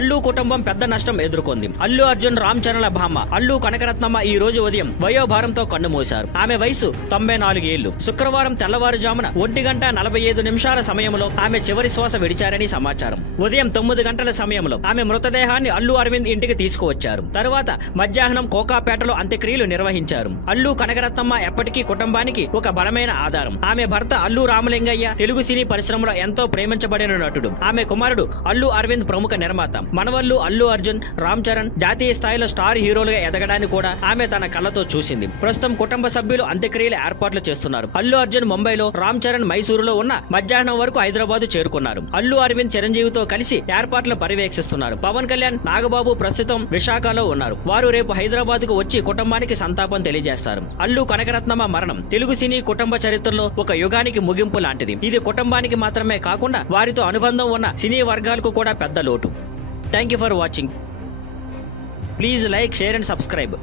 అల్లు కుటుంబం పెద్ద నష్టం ఎదుర్కొంది. అల్లు అర్జున్, రామ్ చరణ్ల భామ అల్లు కనకరత్నమ్మ ఈ రోజు ఉదయం వయోభారంతో కన్నుమూశారు. ఆమె వయసు 94 ఏళ్లు. శుక్రవారం తెల్లవారుజామున 1:45 సమయంలో ఆమె చివరి శ్వాస విడిచారని సమాచారం. ఉదయం 9 గంటల సమయంలో ఆమె మృతదేహాన్ని అల్లు అరవింద్ ఇంటికి తీసుకువచ్చారు. తరువాత మధ్యాహ్నం కోకాపేటలో అంత్యక్రియలు నిర్వహించారు. అల్లు కనకరత్నమ్మ ఎప్పటికీ కుటుంబానికి ఒక బలమైన ఆధారం. ఆమె భర్త అల్లు రామలింగయ్య తెలుగు సినీ పరిశ్రమలో ఎంతో ప్రేమించబడిన నటుడు. ఆమె కుమారుడు అల్లు అరవింద్ ప్రముఖ నిర్మాత. మనవళ్లు అల్లు అర్జున్, రామ్ చరణ్ జాతీయ స్థాయిలో స్టార్ హీరోలుగా ఎదగడాన్ని కూడా ఆమె తన కళ్ళతో చూసింది. ప్రస్తుతం కుటుంబ సభ్యులు అంత్యక్రియల ఏర్పాట్లు చేస్తున్నారు. అల్లు అర్జున్ ముంబైలో, రామ్ చరణ్ మైసూరులో ఉన్న మధ్యాహ్నం వరకు హైదరాబాద్ చేరుకున్నారు. అల్లు అరవింద్ చిరంజీవితో కలిసి ఏర్పాట్లు పర్యవేక్షిస్తున్నారు. పవన్ కళ్యాణ్, నాగబాబు ప్రస్తుతం విశాఖలో ఉన్నారు. వారు రేపు హైదరాబాద్ కు వచ్చి కుటుంబానికి సంతాపం తెలియజేస్తారు. అల్లు కనకరత్నమ్మ మరణం తెలుగు సినీ కుటుంబ చరిత్రలో ఒక యుగానికి ముగింపు లాంటిది. ఇది కుటుంబానికి మాత్రమే కాకుండా వారితో అనుబంధం ఉన్న సినీ వర్గాలకు కూడా పెద్ద లోటు. Thank you for watching. Please like, share and subscribe.